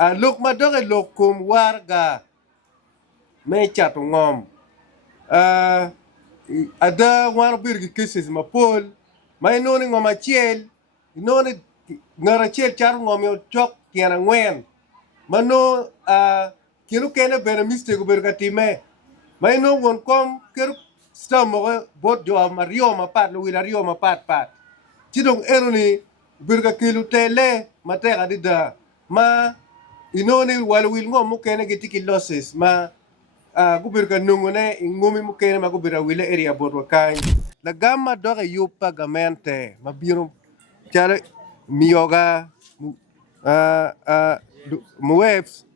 Look madore lokum warga me chatu ngom. Ada wan bir kisis ma pol ma inoni ngoma chiel inoni ngara chiel char ngom yo chok tiana ngwen mano kinu kene bene mistake ber katime ma ino won kom ker sta mo bot jo mario ma pat lo wila rio ma pat chidong eroni ber ka kilu tele mate adida ma inoni wal wil ngom mo kene gitiki losses ma gubir ka nungune ingumi mukene ma gubir wile area bodo kany la gamma doge yupa gamente mabiro chale miyoga muwefs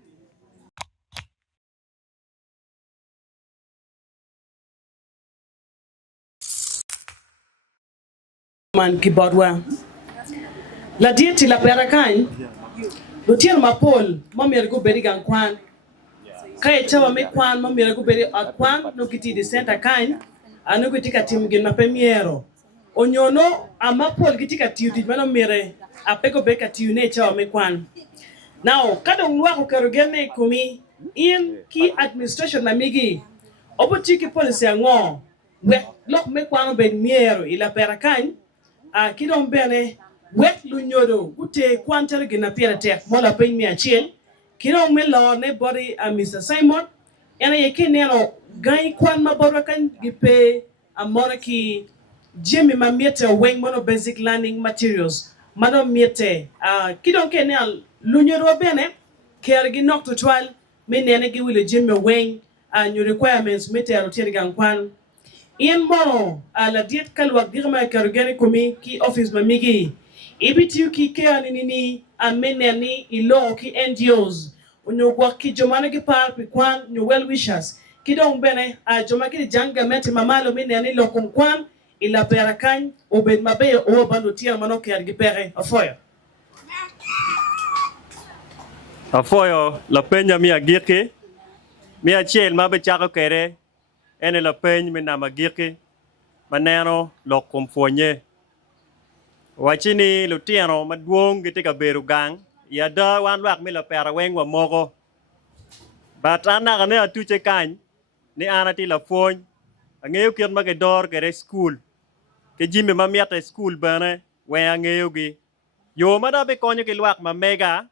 man kibodwa la dieti la pera kany lutiel mapol mamir go beri gan kwan kay chawa me kwan mamir go beri akwan no kiti di center kany anu kitika tim gin mapemiero onyono amapol kitika tiudi mano mire apeko beka tiune chawa me kwan now kada unwa ko karogene kumi in ki administration na migi obotiki policy ngo we lok me kwan be miero ila pera kany kidong bene wet lu nyodo gute kwantel gina pere tek mola pen mi achien kidong me lo ne body Mr. Simon ena yeke neno gai kwan mabora kan gipe amora ki jemi mamiete weng mono basic learning materials mano miete kidong ke ne lu nyodo bene kere gi nok to twal me nene gi wile jemi weng new requirements mete rotier gan kwan in mono la diet kalwa girma karugene komi ki office mamigi ibitiu ki ke anini ameneni ilo ki NGOs onyo gwa ki jomana ki par pi kwan nyo well wishers ki don bene joma ki janga meti mamalo meneni lo kum kwan ila pera kan obed mabe o bando tia mano ki argi pere afoya la penya mi agike mi achiel mabe chako kere ene la peny mi nama giki maneno lokum fuonye wachini lutieno maduong gitika beru gang yada wan lwak mi la pera weng wa mogo but anaka ne atuche kany ni anati la fuony ang'eyo kiot mage dor kere school ke jimbe mamiata school bane we ang'eyo gi yo madabe konyo ki lwak ma mega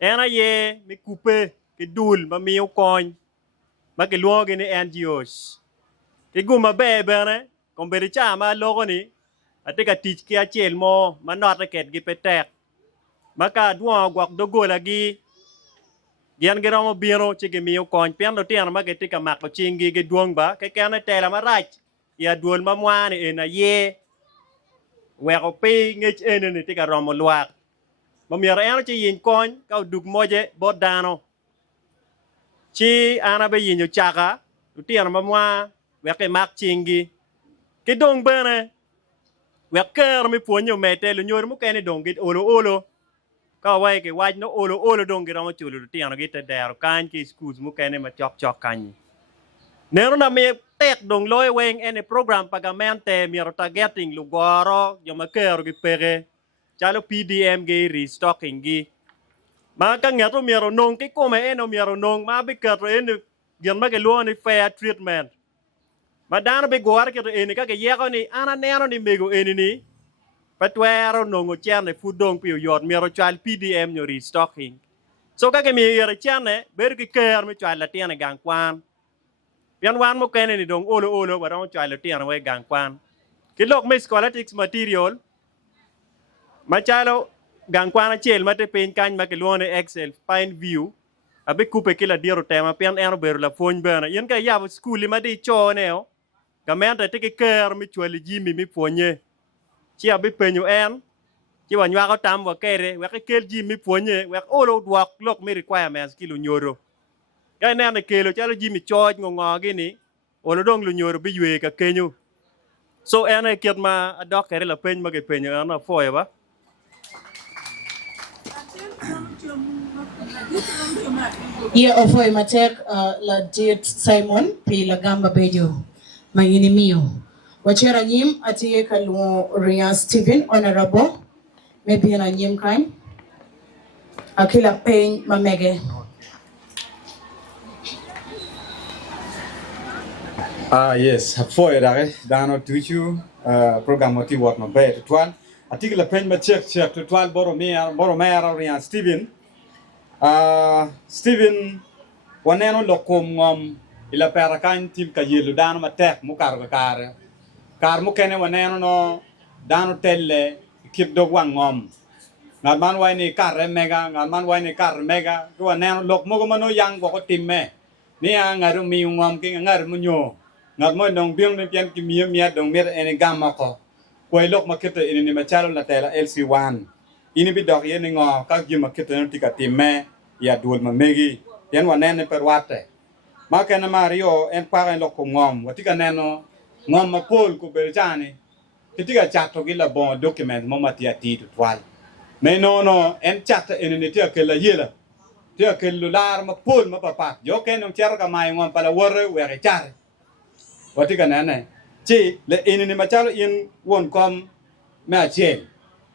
ena ye mi kupe ki dul mamiyo kony maki luogi ni NGOs ki guma be bene komberi chama logo ni atika tich ki achiel mo manota ket gi petek maka duo gwak dogola gi gian giromo biro chigi miyo kony piano tiano mage tika mako chingi gi duong ba ke kene tela marach ya duol mamwane ena ye weko pi ngech ene ni tika romo luak mamiara eno chi yin kony ka duk moje bodano chi ana be yinyo chaka lutieno mamwa weke mak chingi ki dong bene wek ker mi puonyo mete lu nyor mu kene dong git olo ka wai ke waj no olo dong gi romo chulo lutieno gi te dero kan ki schools mu kene ma chok kanyi nero na me tek dong loy weng ene program pagamente miero targeting lu goro yo ma ker gi pege chalo PDM gi restocking gi ma ka ngato miero nong ki kome eno miero nong ma be kato eno gian ma ke luoni fair treatment ma dano be gwar ke eni ka ke yego ni ana neno ni mego eni ni patwero nongo chane fudong pio yot miero chal PDM nyo restocking so ka ke miero chane ber ki ker mi chal latiana gang kwan pian wan mo kene ni dong olo waron chal latiana we gang kwan ki lok mi scholastics material ma chalo gang kwana chel mate pin kany ma ke luone Excel fine view abe kupe kila diero tema pian eno beru la fony bana yen ka yabo skuli ma di choneo gamenta tike ker mi chwali jimi mi fonye chi abe penyo en chi wanywa ko tam wa kere we kel jimi fonye we olo dwak lok mi requirements kilo nyoro ka ne kelo chalo jimi choj ngongo gini olo dong lu nyoro bi ywe ka kenyo so ene kiet ma adok kere la peny ma ke penyo ana foye ba Ye ofoi matek la diet Simon pi la gamba bejo mangini mio. Wachera nyim atiye kaluo Ria Stephen honorable maybe na nyim kain. akila piny mamege. Yes, foi dare dano tuchu program moti wat no be twal atigla pen ma check to twal boro mera rian Steven Steven waneno lokom ngom ila pera kan tim ka yelu dano ma tek mu kar kar mu kene waneno no dano telle kip dog wang ngom ngal man wai ni kar mega ngal man wai ni kar mega to waneno lok mo mano yang go timme ni ngaru mi ngom ki ngar mu nyo ngat mo dong biang ne pian ki mia dong mer ene gamma ko koy lok makete ene ni machalo la tela LC1 ini bi dog yene ngo ka gi makete no tika timme ya dul ma megi yen wanene per wate ma kana mario en para lok ko ngom watika neno ngom ma pol ko berjani tika chato gi la bon document mo matia ti to twal me no en chata ene ni tia ke la yela tia ke lular ma pol ma papa yo ken no cher ka mai ngom pala wore we ke char watika nene chi le ene ni machalo in won kom me achel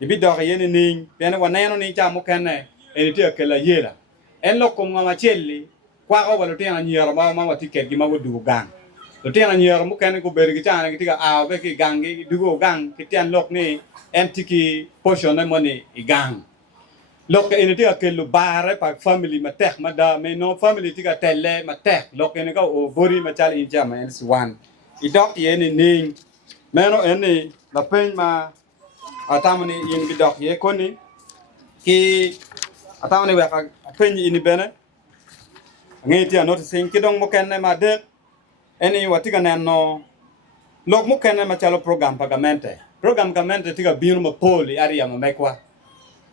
ibi dog yene ni pene waneno ni cha mo kene ene tia ke la yela en lo kom ngama chelli kwa ko walo tena nyero ma watiket gi ma wudu gang to tena nyero mo kene ko bergi chana ki tiga a be ki gangi dugo gang ki tian lok ni en tiki portion na money i gang lok ene tiga ke lu bare pa family ma tek ma da me no family tiga telle ma tek lok ene ka o bori ma chal in jama en swan i dok yene ni meno ene la pen ma atamani yin bi dok ye koni ki atamani we ka pen ini bene ngeti anot sin kidong mo ken ma de eni watiga neno lok mo ken ma chalo program pagamente tiga binu ma poli area ma mekwa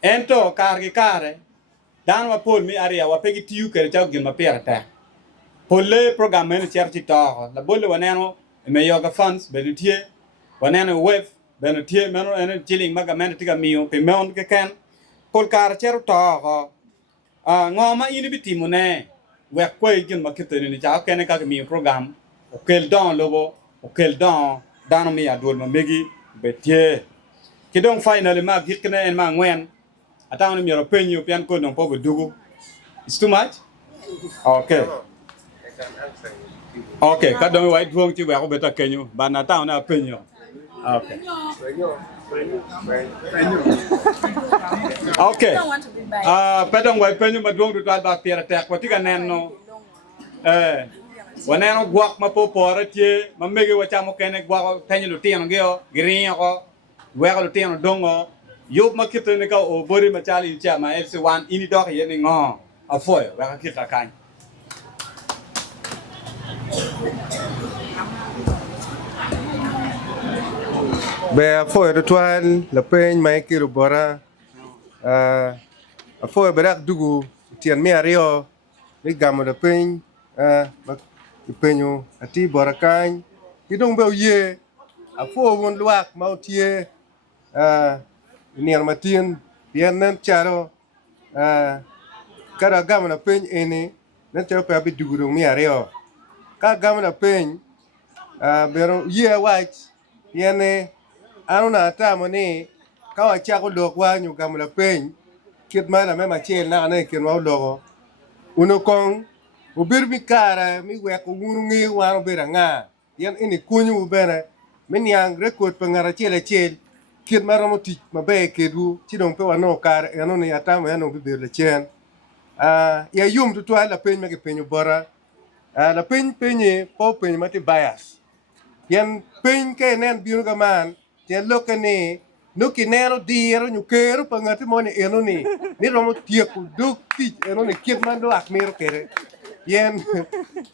ento kargi kare dan ma pol mi area wa pegi tiu kere chaw gin ma pera ta polle program men cherti to la bolle waneno me yoga funds benutie waneno wef benutie meno ene chilling magamente tiga miyo pe mon ke ken pol kar cher to ngoma ini bitimune we koy gin makete ni cha kene ka mi program o kel don lobo o kel don dano mi adol ma megi betie kidong finally ma gikne en ma ngwen atawni mi ro penyu pian ko non pogo dugu it's too much okay ka don wai duong ti we ko beta kenyu bana tawna penyu okay okay pedong wai penyu ma duong du tal ba pera tek ko tiga neno waneno guak ma popora tie ma mege wacha mo kene guak penyu lu tiano geo girin ko wega lu tiano dongo yob ma kito ne ka o bori ma chali cha ma FC1 ini dok ye ni ngo a foi wega kita kan be foi de toile la pen mai kilo bora a foi berak dugu tian mi ario ni gamo de pen ma penyu ati bora kan kidong be ye a foi won luak ma tie ni armatin pianan charo kada gamo na pen ene nan charo pe abi dugu mi ario ka gamo na pen bero ye white yene anuna tamoni kawa chako lokwa nyu gamla pen kit mana mema chel na ne kin wa logo uno kong ubir mi kara mi we ko wurungi wa bera nga yan ini kunyu bera min yang record pangara chele chel kit mara moti mabe kedu chidong pe wa no kar eno ni atamo eno bibir le chen ya yum tu la pen me ke penyu bora la penye po pen mati bias yan pen ke nen biunu gaman yan lokane nuki nero diero nyukero pangati mone eno ni romo tieku duk ti eno ni kit mando akmiro kere yan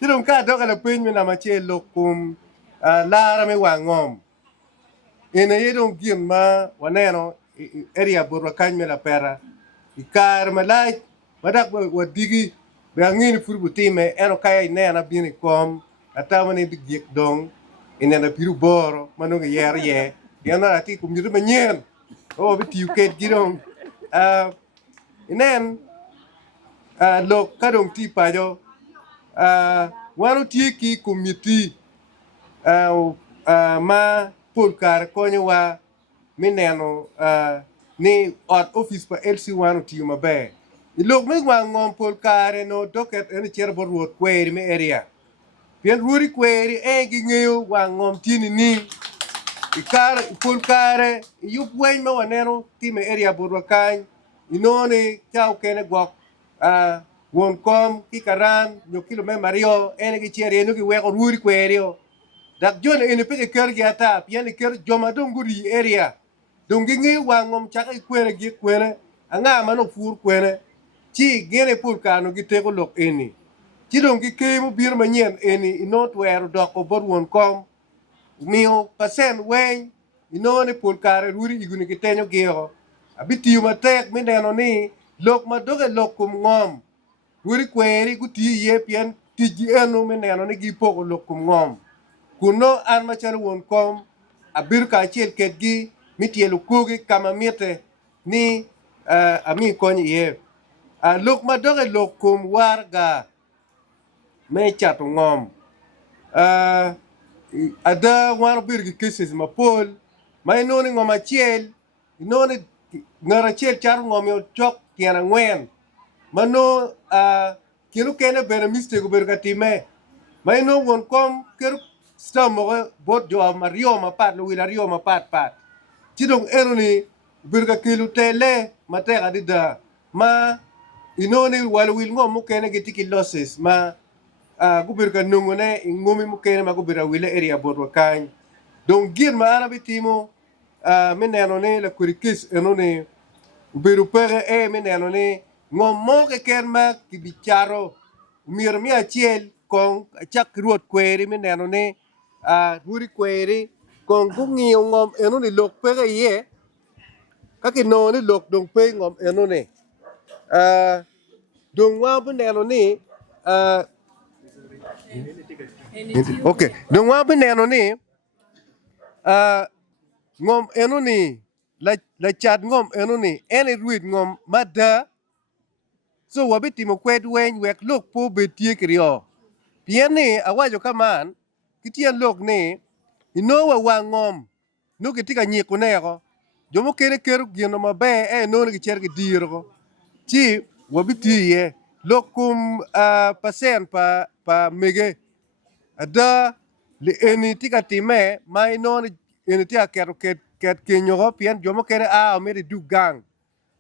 tirum ka doka la pen me na mache lokum lara me wangom ene yedong gin ma waneno area burwa kanyme la pera ikar malai madak wadigi bangini furbu time eno kaya nena bini kom atamani bigik dong inena piru boro manonga yer ye yana ati kumjuru manyen o biti uket girong inen lok kadong ti pajo wanu ti ki committee ma pulkar konyo wa mineno ni ot office pa LC1 ti mabe ilok mi wang ngom pol kare no doket en cher bor ruot kweri mi area pien ruri kweri e gi ngeo wang ngom tini ni ikar pol kare yup wen ma wanero ti mi area bor wakany inone chao kene gok won kom ki karan yo kilo me mario ene gi cher eno gi weko ruri kweri o dak jone ene pe ker gi ata pien ker joma donguri area dongi ngi wangom chaka ikwere gi kwere anga mano fur kwere chi gene pul kano gi teko lok eni chi dongi kemo bir manyen eni inot wero doko bor won kom mio pasen wen inone pul kare ruri iguni kitenyo geo abitiyo matek mineno ni lok madoge lok kum ngom ruri kweri guti ye pien tiji eno mineno ni gipoko lok kum ngom kuno an machalo won kom abir ka achiel ketgi mitielo kugi kama miete ni ami konyi ye lok madoge lok kum warga me chato ngom ada war bir gi cases mapol ma inoni ngom achiel inoni ngara achiel charo ngom yo chok tiana ngwen mano kinu kene bene mistake ber katime ma ino won kom ker stamo bot jo mario mapat lo wilario mapat chidong eroni birga kilu tele mateka dida ma inoni wal wil ngom mukene gitiki losses ma gubirga nungone ngumi mukene ma gubira wile area bot wakany dong gir ma ana bitimo mineno ni la kurikis enoni biru pere mineno ni ngom mo ke ken ma kibicharo mir mi achiel kong chak ruot kweri mineno ni ruri kweri kong gung'iyo ngom enoni lok pege ye kaki no ni lok dong pe ngom enoni dong wa mineno ni okay dong wa mineno ni ngom enoni la chat ngom enoni ene ruit ngom mada so wabitimo kwed weny wek lok po betie kriyo pien ni awajo kaman kitien lok ni inowa wang ngom no kitika nyiko nego jomo kere kero gino mabe no ni cher gi dirgo chi wabitie lokum pasen pa mege ada le eni tika time mai no ni eni tia kero ket kenyo pien jomo kere o me du gang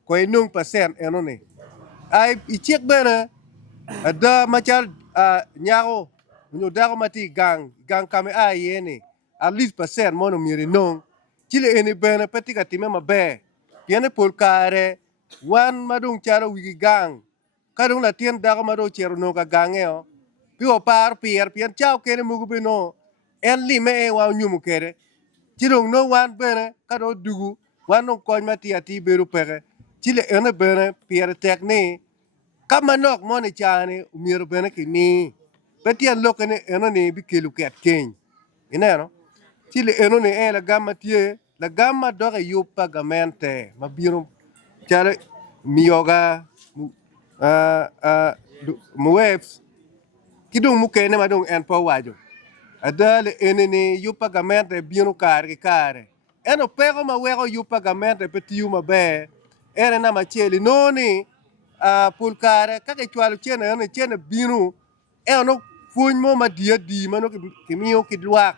ko enung pasen enoni ai ichek bena ada machal nyago nyo dago mati gang kame yene at least percent mono miri nong chile eni bena petika time mabe piene pol kare wan madung charo wigi gang kadung la tien dago mado chero no ka gangeo piwo par pier pien chao kene mugu bino en li me wa nyumu kere chilong no wan bena kado dugu wan no kony mati ati beru pere chile ene bena pier tekni kama nok moni chani umiro bene kimi petian lokene enoni bikelu ket keny ineno chile enoni la gamma tie la gamma doge yupa gamente mabiro chale miyoga muwefs kidung mukene madung en po wajo adale eneni yupa gamente biro kare eno pego ma wego yupa gamente petiu mabe ene na macheli noni pul kare kake chwalo chene binu no funy mo madia di mano kimiyo kidwak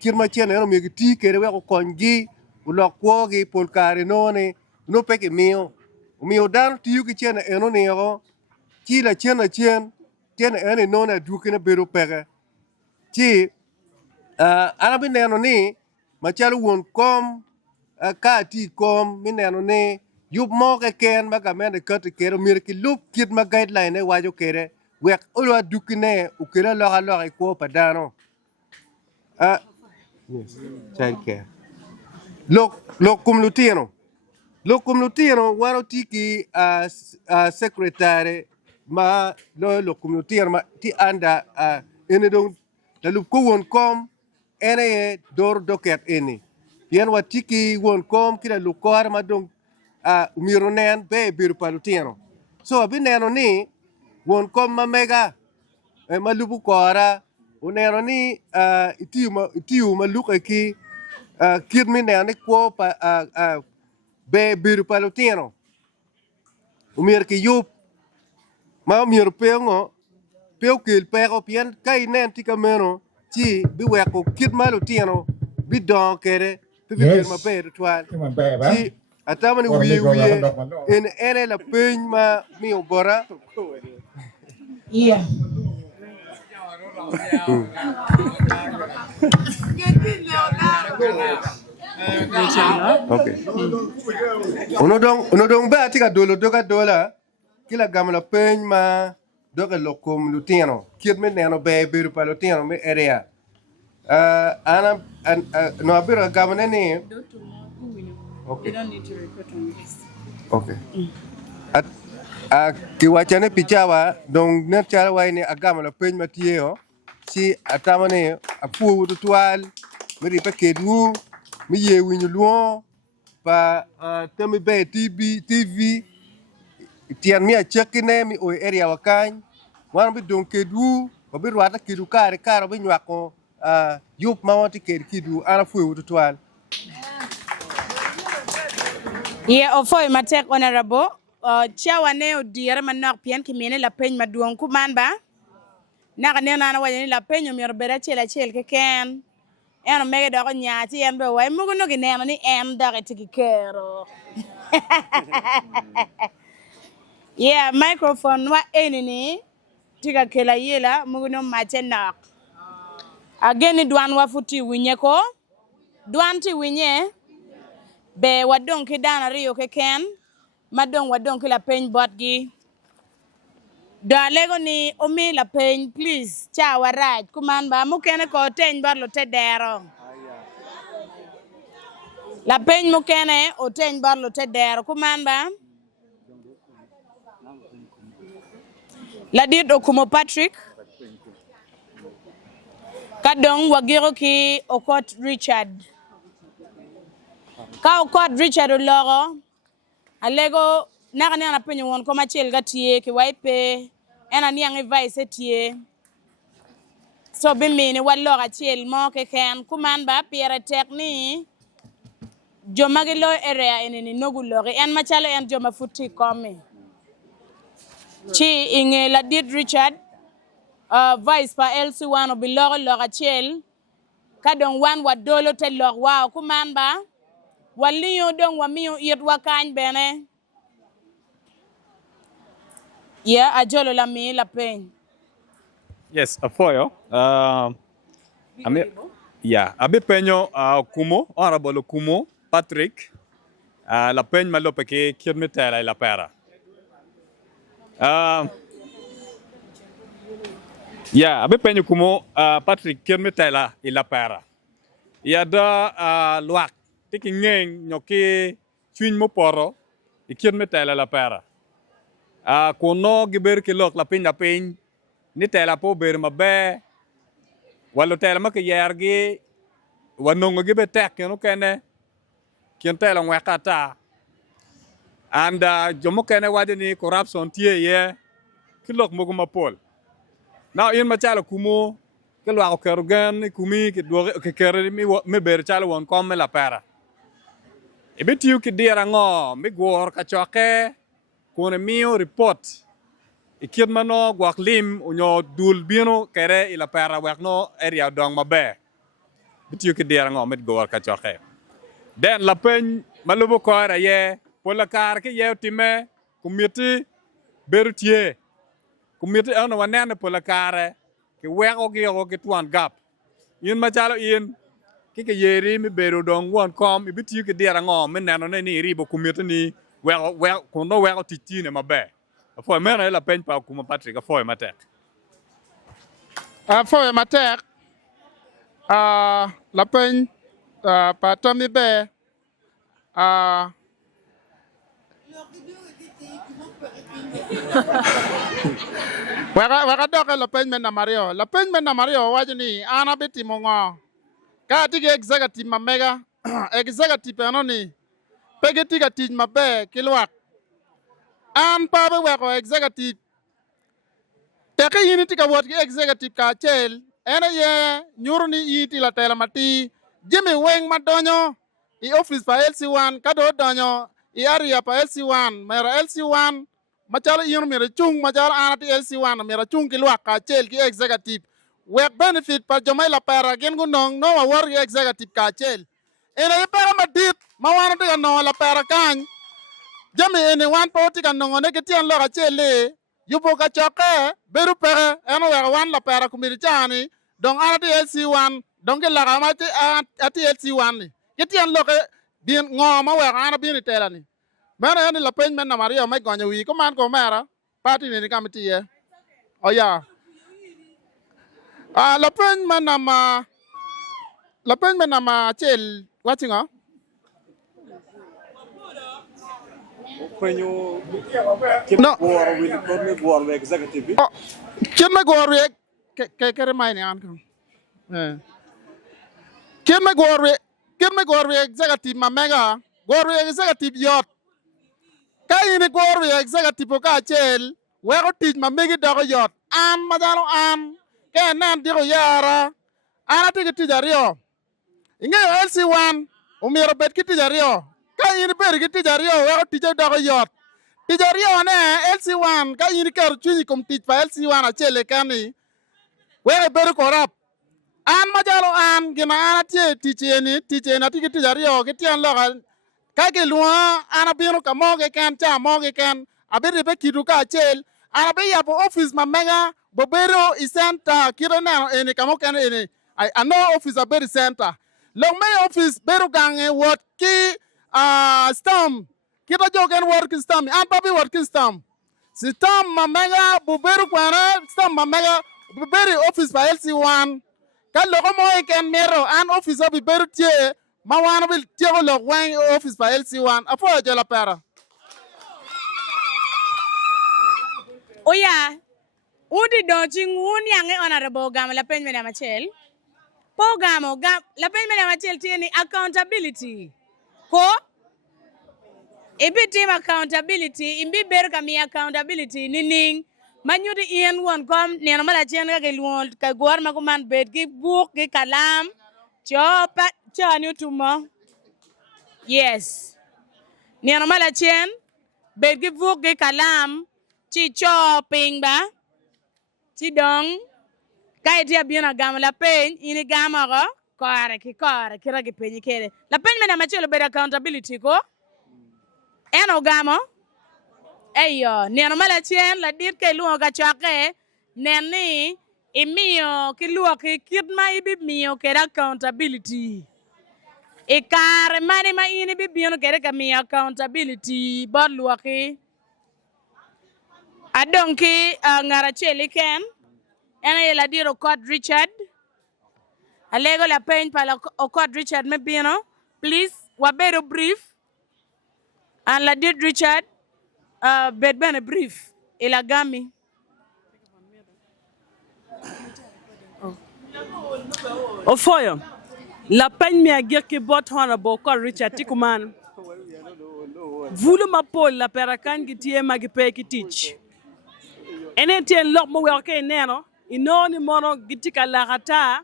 kirma chene no mi ti kere we ko kongi ulok kwogi pul kare noni no peke miyo dan tiyu ki chene eno ne go kila chene ene nona dukine beru pege chi arabi neno ni machalo won kom ka ti kom mineno ni yup mo ke ken maga mende kat kero mir ki lup kit ma guideline e wajo kere wek ulwa dukine ukira lo ko padano yes child care lok kum lutino waro tiki secretary ma lo kum lutino ma ti anda ene don la lup ko won kom ene dor doket ene yen watiki won kom kila lukor ma dong umiro nen be bir palutino so abineno ni won kom ma mega malubu kora unero ni itiu maluka ki kid mi ne ko be bir palutino umir ki yup ma mier pengo peu kel pero pien kai nen tika meno ti bi we ko kit malo tieno bi don kere bi bir ma be twal ti atamani wiye en ene la peny ma mi obora Yeah. okay uno dong ba tika dolo doga dola kila gamla peny ma doga lokom lutieno kit me neno be bir pa lutieno me area ana no abiro gamne ni okay. You don't need to report on this. Okay. At kiwachane pichawa dong net chala wai ni agama la peny matieo si atamane apu twal miri pa kedu mi ye winyu luo pa temi be TV tian mi achekine mi o area wakany wan bi dong kedu ko bi rwata kedu kare bi nywako yup mawati kedu ana fu twal. Yeah, Ofoi Matek Honorable. Chawa ne odiere manok pien kimene la peny maduong kuman ba. Naka ne nana wajani la peny mi orbera chela chel ke ken. Eno mege doko nyati en be wai mugo no gineno ni en dake tiki kero. Yeah, microphone wa enini tika kela yela mugo no mache nok. Ageni dwan wafuti winye ko. Dwan ti winye. Be wadong ki dana riyo ke ken. Madong wadong ki la peny botgi. Do alego ni omi la peny please. Cha waraj kuman ba mukene ko teny bar lo te dero. La peny mukene o teny bar lo te dero kuman ba. La dit okumo Patrick. Kadong wagiro ki Okot Richard. Ka Okot Richard ologo. Alego nakane na penyo won ko machel gatie ki waipe ena ni ang vice tie so be mini wallo achel mo ke ken kuman ba piera tekni jomagilo area eneni nogulori en machalo en joma futi komi chi inge la dit Richard vice pa LC1 obiloro lo achel kadong wan wadolo te lo wow kuman ba waliyo dong wamiyo yet wakany bene. Yeah, ajolo la mi la peny. Yes, afoyo. Abi penyo Kumo, Honorable Kumo, Patrick. La peny malope ke kirmitela la pera. Abi penyo Kumo, Patrick kirmitela la pera. Da luak, tiki ngeng nyoki chwin mo poro, kirmitela la pera. Kuno giber kilok la piny ni tela po ber mabe walo tela ma ke yergi wanongo gibe tek no kene kien tela ngwekata and jomo kene wadini corruption tie ye kilok mogo mapol now in machala kumo ke lwa ko kerugen kumi ke do ke kere mi ber chala won kom la para e betiu ke dira ngo mi gor ka choke kone mio report ikir mano gwak lim unyo dul bino kere ila para wakno area dong mabe bitiu ke dira ngo mit gor ka choke den la pen malubo ko ara ye pola kar ke ye time kumiti berutie kumiti ono wanene pola kare ke weko ke tuan gap yin machalo yin ke yeri mi beru dong won kom bitiu ke dira ngo men nano ni ribo kumiti ni well kono weko titine mabe foi mena la pen pa kuma Patrick foi matek foi matek la pen pa Tommy be waka doke la pen mena Mario wajini ana beti mongo ka tigi executive mamega executive anoni pegeti ga tij mabe kilwak an pa be weko executive teke yini tika wot ki executive ka chel ena ye nyurni yiti la tela mati Jimmy Weng madonyo i office pa LC1 kado donyo i area pa LC1 mera LC1 machalo ino mira chung machalo anati LC1 mira chung ki luak ka chel ki executive wek benefit pa jomai la pera gen gu nong no wa war executive ka chel ene ye pera madit ma wana de no la pera kan jami ene wan poti kan no ne ke tian lo ka chele yupo ka choke beru pere eno wa wan la pera kumiri chani dong anati LC1 dong ke la ka ma ati LC1 ni ke tian lo ke bien ngo ma wa ana bien telani mana yani la pen men na Mario mai gonyo wi ko man ko mera party ni kamiti ye oh ya la pen men na ma chel watching Penyu no war will me war executive. ken me gor we ke mai ni an kan ken me gor we executive ma mega gor we executive yot kay ni gor we executive ka chel we ko tij ma megi do yot an ma dalo an ke nan di ko yara ana ti ti jario inge LC1 umiro bet ki ti jario kay ni ber ki ti jario we ko tij do yot ti jario ne LC1 kay ni kar chuni kom tij pa LC1 a chele kani we ber ko rap an ma dalo an gina ana ti ticheni ti ti jario ki ti an lo kake luwa ana bino ka moge kan cha moge kan abiri be kidu ka chel ana be ya po office ma mega bobero isenta kiro na ene kamo kan ene I know office a very center long me office beru gange what ki stam kita jogen work stam an papi work stam stam ma mega boberu kwana stam ma mega boberi office pa LC1 kan logo mo ken mero an office obi beru tie ma wana bil tiego lo wang office pa LC1 afo je la pera Oya, udi doji nguni yange honorable gam la pen mena machel. Po gamo gam la pen mena machel tieni accountability. Ko ibi team accountability imbi ber kami accountability nining manyudi ien won kom neno mala chen ka gelwon ka gor ma ko man bet ki book ki kalam chopa chani tuma. Yes. Neno mala chen bet ki book ki kalam chi chopping ba chi dong kay dia biena gam la pen ini gamaro kore ki ragi pen kere la pen mena machelo bet accountability ko eno gamo eyo neno mala chen la dit ke luo ka chake neni imio ki luo ki kit ma ibi mio ke accountability e kare mani ma ini bi bieno ke ka mi accountability bod luo ki adonki ngara cheli ken ena la diro code Richard alego la pen pa la code Richard me bieno please wabero brief and la did Richard bed ben brief ila gami Ofoyo, la peine mi agir ki bot honorable code Richard Tikuman. Vulu ma pol la perakan ki tie magi pe ki teach. Ene tien lok mo weke neno inoni mono gitika la gata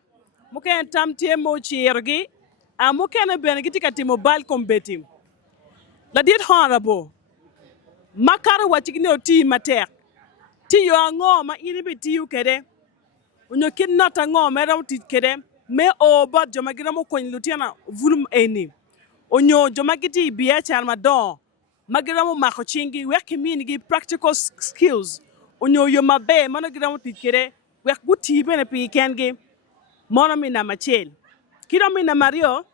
muke tam tie mo chirgi a muke ne ben gitika ti mobile combatim. La dit honorable makar watikine oti matek ti yo ngo ma ini bi ti yu kede unyo kin nata ngo me raw ti kede me o bot joma gira mo kon lutiana vulum eni onyo joma giti biya charma do magira mo mako chingi weki mini gi practical skills onyo yo mabe mano gira mo ti kede wek guti bene pi kengi mono mi na machel kiro mi na Mario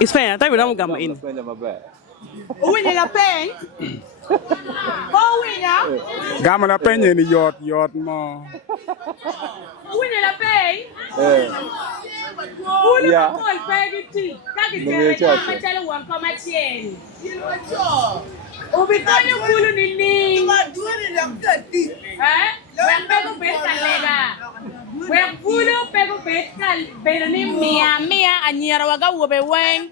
It's fine, I thought we don't come in. Uwinyo la pen Uwinyo Gama la penye ni yot mo. Uwinyo la pen Ulu mapol pegiti kaki tere kama chale wan kama chien Ubikonyo kulu nini Wen pego bet kalega Wen kulu pego bet kalega ni mia anyera waga ube weng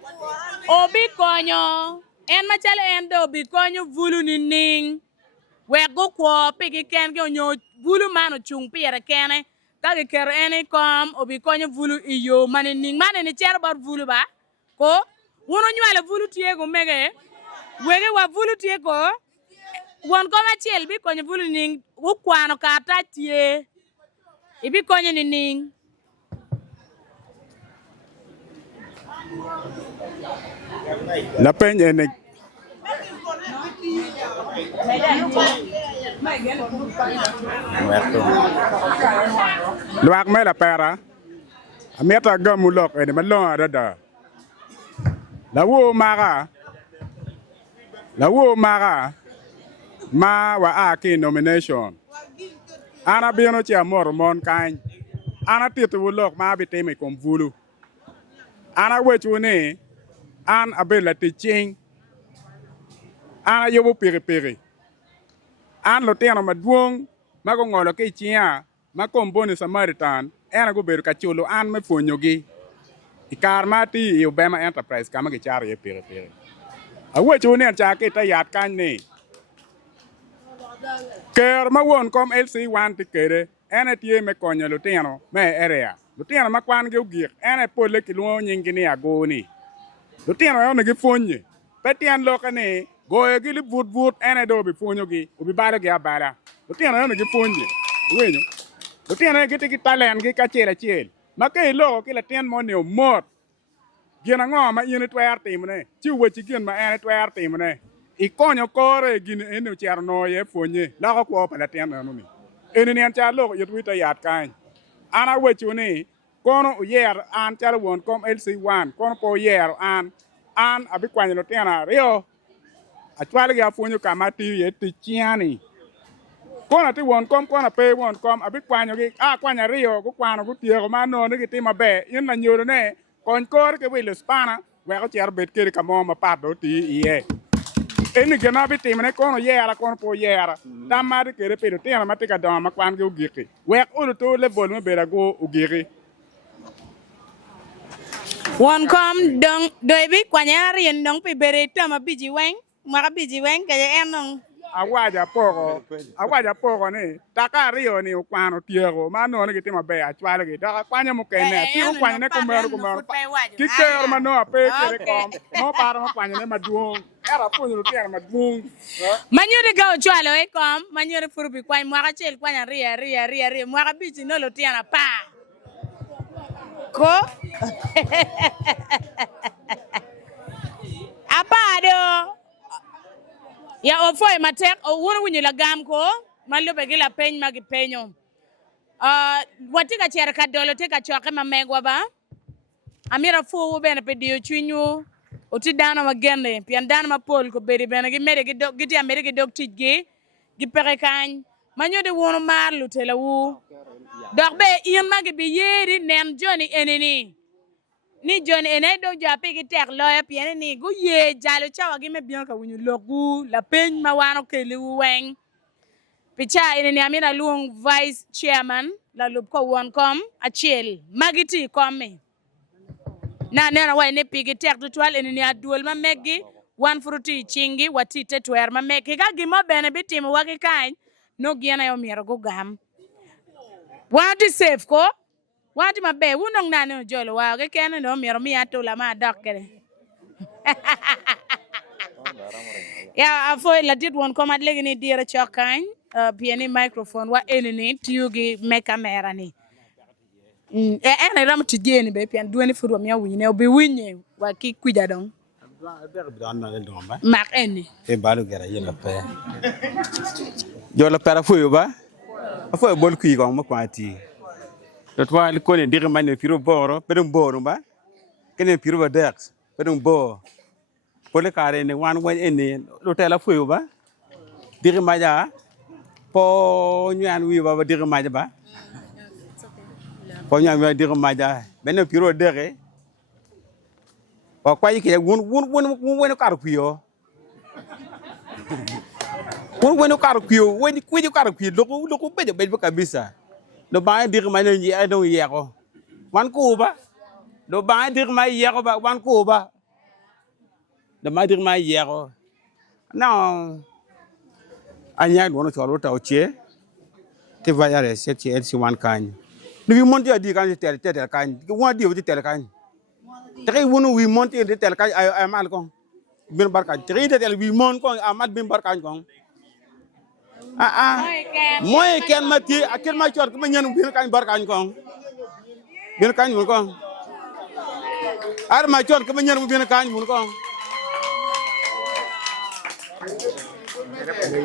Obikonyo En machale endo obikonyo vulu nini Wek go kwa pigi ken ke onyo vulu mano chung piyere kene kage ker ene kom obi konyo vulu iyo mane ning mane ni cher bar vulu ba ko wono nywale vulu tie go mege wege wa vulu tie ko won ko machiel bi konyo vulu ning ukwano kata tie ibi konyo ni ning La penye ene luak me la pera. Amieta gamulok ene malong adada. La wo maga ma wa aki nomination. Ana bieno chia mor mon kain. Ana titu wulok ma bitime kom vulu. Ana wechune an abela teaching. Ana yobo pere. An lo teno maduong mago ngolo ke chia ma komboni Samaritan ena go beru kachulo an me fonyogi. Ikar mati i Obama Enterprise kama ke charo ye pere. Awechune an chake ta yat kan ni. Ker ma won kom LC1 tikere ene tie me konyo luteno me area. Luteno ma kwan ge ugir ene pole kiluo nyingi ni agoni. Luteno yo ne gi fonye. Petian lokane goye gi li vut ene do bi fonyo gi ubi balo gi abala. Luteno yo ne gi fonye. Wenyo. Luteno gi tiki talent gi kachela. Ma ke lo ki la ten mo ne mot. Gina ngo ma yene twer timne. Chi wechi gin ma ene twer timne. Ikonyo kore gini ene chero no ye fonye la ko ko pala ten no ni ene ni an chalo yet wita yat kan ana wechuni kono uyer an chalo won kom LC1 kono po yer an abi kwanyo no tena rio achwale ga fonyo kama ti ye ti chiani kono ti won kom kono pe won kom abi kwanyo gi kwanya rio ko kwano ko tiego ma no ni ti mabe yin na nyoro ne kon kor ke wile spana we ko cher bet kere kamo ma pado ti ye eni gena bi timene kono yera kono po yera tamari kere pedo tena matika dama kwan ge ugiki wek ulu to le bol me bera go ugiki won kom dong doibi kwanya rien dong pe bereta ma biji weng kaya enong awaja poko ni taka rio ni ukwano tiego mano ni gitima be achwale gi taka kwanya mukene ti ukwanya ne kumero kikero mano ape kere kom no para ma kwanya ne maduong era punyo tiero maduong manyore ga ochwalo e kom manyore furubi kwany mwaka chel kwanya ria mwaka biji no lo tiana pa ko apado ya ofoi matek o wono winyo la gam ko malo be gila peny magi penyo watika cher ka dolo te ka choke mamegwa ba amira fu bene pe dio chunyu oti dano magende pian dano mapol ko beri bene gi mere gi ti amere gi dok tijgi gi pere kan manyo de wono mar lutela wu dok be ien magi bi yeri nem joni eneni ni John ene do jape ki tek lawyer piene ni gu ye jalo chawa gi me bion ka winyu logu la peny ma wano kele weng picha ene ni amina luong vice chairman la lub ko won kom achiel magiti komme na nena wa ne pigi tek tutwal ene ni aduol ma megi wan fruti chingi wati tetwer ma megi ka gimo bene bitimo waki kany no giana yo miero go gam wadi safe ko wadi mabe wunong nane jolo wa ke kene no miero mi atola ma dokkere ya afo la dit won ko mat legi ni dire chokany pieni microphone wa enini tiugi me camera ni ene ram tijeni be pian dueni furu mi awine obi winye wa ki kuja dong mak eni e balu gara yela pe jola para fuyo ba afo bol ku yigo ma kwati to twa ko ne dire man piro boro pedum boro ba kene piro ba dex pedum bo pole kare ne wan wan eni lo tela fuyo ba dire maja po nyan wi ba dire maja ba po nyan wi dire maja benen piro dere kwa yike won kar kuyo won kar kuyo won kuyo kar kuyo loko be kabisa do ba dir ma ni ay do yeko wan ko ba do ba dir ma yeko ba wan ko ba do ma dir ma yeko non anya do no cholo taw che te va yare set ci el si wan kan wi monti adi kan tel kan wa di wi tel kan tre wonu wi monti de tel kan ay mal ko bin barka tre de tel wi mon ko amat bin barka ko moy ken ma ti akel ma cior ko ma ñen bin kan barka ko bin kan mun ko ar ma cior ko ma ñen bin kan mun ko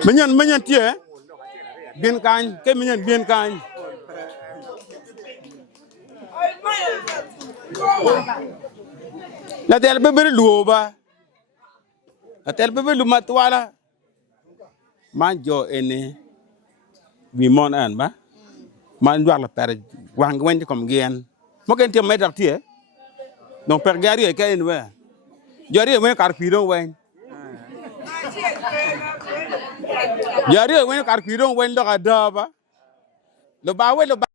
ma ñen tie bin kan ke ma ñen bin kan la tel be ber luoba la tel be lu matwala man jo ene wi mon an ba man war la per wang wen kom gen mo gen te medak tie donc per gari e kayen we jori we kar pidon wen jori we kar pidon wen do ga da ba lo ba we lo